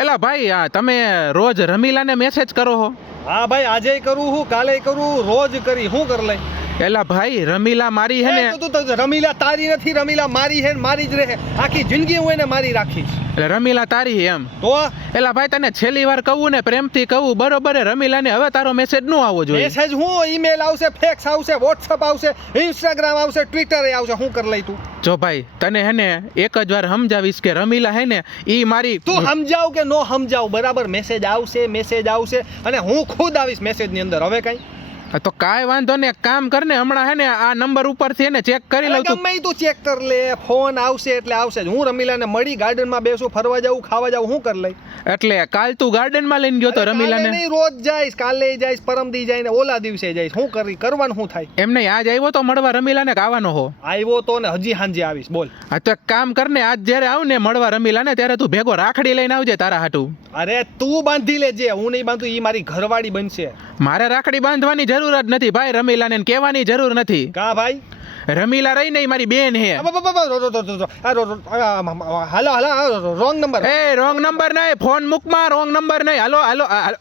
એલા ભાઈ તમે રોજ રમીલાને મેસેજ કરો હો? હા ભાઈ, આજે કરું હું, કાલે કરું, રોજ કરી, શું કર લઈ? એલા ભાઈ રમીલા મારી હે ને, તું તો રમીલા તારી નથી, રમીલા મારી હે ને મારી જ રહે. આખી જિંદગી હું એને મારી રાખીશ. એટલે રમીલા તારી હે એમ? તો એલા ભાઈ તને છેલ્લી વાર કહું ને, પ્રેમથી કહું, બરોબર રમીલાને હવે તારો મેસેજ નો આવવો જોઈએ. મેસેજ હું, ઈમેલ આવશે, ફેક્સ આવશે, વોટ્સઅપ આવશે, ઇન્સ્ટાગ્રામ આવશે, ટ્વિટર આવશે, શું કર લઈ તું? જો ભાઈ તને હે ને એક જ વાર સમજાવીશ કે રમીલા હે ને ઈ મારી. તું સમજાવ કે નો સમજાવ, બરાબર મેસેજ આવશે અને હું ખુદ આવીશ મેસેજ ની અંદર. હવે કઈ તો કાંઈ વાંધો ને, એક કામ કર ને, હમણાં હે ને આ નંબર ઉપરથી એને ચેક કરી લઉં તું. ગમે ઈ તું ચેક કર લે, ફોન આવશે એટલે આવશે જ. હું રમીલાને મળી, ગાર્ડનમાં બેસું, ફરવા જાઉં, ખાવા જાઉં, શું કર લઈ? એટલે કાલ તું ગાર્ડનમાં લઈને ગયો તો રમીલાને? નહીં, રોજ જઈશ, કાલે જઈશ, પરમદી જઈને ઓલા દિવસે જઈશ. શું કરવાનું શું થાય? એમ નહીં, આજ આવ્યો તો મળવા રમીલાને કે આવવાનો હો? આવ્યો તો ને હજી સાંજે આવીશ. બોલ. હા તો એક કામ કર ને, આજ જ્યારે આવ ને મળવા રમીલાને ત્યારે તું ભેગો રાખડી લઈને આવજે તારા હાટું. અરે તું બાંધી લેજે, હું નહીં બાંધું, ઈ મારી ઘરવાળી બનશે. મારે રાખડી બાંધવાની જરૂર જ નથી ભાઈ, રમીલાને કહેવાની જરૂર નથી. કા ભાઈ? રમીલા રહી નહીં, મારી બેન હે. હાલો રોંગ નંબર. એ રોંગ નંબર નહીં, ફોન મૂકમાં, રોંગ નંબર નહીં. હાલો હાલો હાલો.